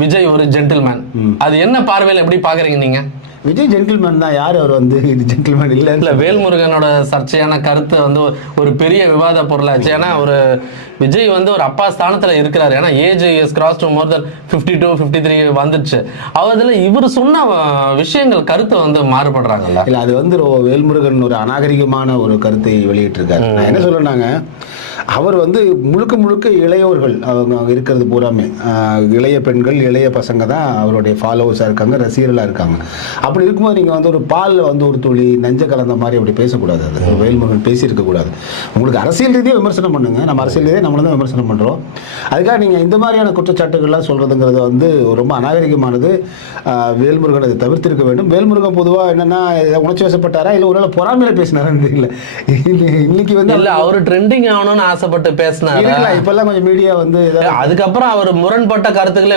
விஜய் ஒரு ஜென்டில்மேன் அது என்ன பார்வையில் எப்படி பாக்குறீங்க நீங்க? விஜய் ஜென்டில்மேன் தான் யார் அவர் வந்து ஜென்டில்மேன் இல்ல இல்லை வேல்முருகனோட சர்ச்சையான கருத்து வந்து ஒரு பெரிய விவாத பொருளாச்சு ஏன்னா ஒரு விஜய் வந்து ஒரு அப்பா ஸ்தானத்துல இருக்கிறாரு. ஏன்னா age is cross to more then fifty two fifty three வந்துடுச்சு. அவதுல இவர் சொன்ன விஷயங்கள் கருத்து வந்து மாறுபடுறாங்கல்ல. இல்ல அது வந்து வேல்முருகன் ஒரு அநாகரிகமான ஒரு கருத்தை வெளியிட்டிருக்காரு. நான் என்ன சொல்றேன்னாங்க அவர் வந்து முழுக்க முழுக்க இளையோர்கள் அவங்க இருக்கிறது பூராமே. இளைய பெண்கள் இளைய பசங்க தான் அவருடைய ஃபாலோவர்ஸாக இருக்காங்க ரசிகர்களாக இருக்காங்க. அப்படி இருக்கும்போது நீங்கள் வந்து ஒரு பாலில் வந்து ஒரு துளி நஞ்ச கலந்த மாதிரி அப்படி பேசக்கூடாது. அது வேல்முருகன் பேசியிருக்க கூடாது. உங்களுக்கு அரசியல் ரீதியாக விமர்சனம் பண்ணுங்க. நம்ம அரசியல் ரீதியாக நம்மளும் தான் விமர்சனம் பண்ணுறோம் அதுக்காக நீங்கள் இந்த மாதிரியான குற்றச்சாட்டுகள்லாம் சொல்கிறதுங்கிறது வந்து ரொம்ப அநாகரிகமானது. வேல்முருகன் அதை தவிர்த்திருக்க வேண்டும். வேல்முருகன் பொதுவாக என்னன்னா உணர்ச்சி வசப்பட்டாரா? இல்லை ஒருவேளை பொறாமையில பேசினாரான்னு தெரியல. இன்னி- இன்னைக்கு வந்து இல்ல அவரு ட்ரெண்டிங் ஆகணும்னு ஆசைப்பட்டு பேசினாரு? இப்பெல்லாம் கொஞ்சம் மீடியா வந்து அதுக்கப்புறம் அவர் முரண்பட்ட கருத்துக்களை